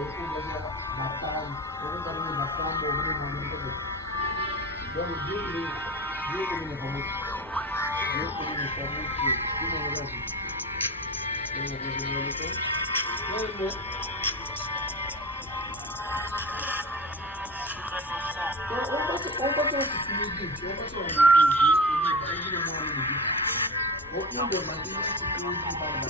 itu bagi batang, orang kalau ni batang boleh mana tu. Jadi dia ni kamu, dia ni kamu tu, ini mana lagi? Ini mana tu? Lalu on passe au security, on passe au security, il est moins de but. On demande une security par la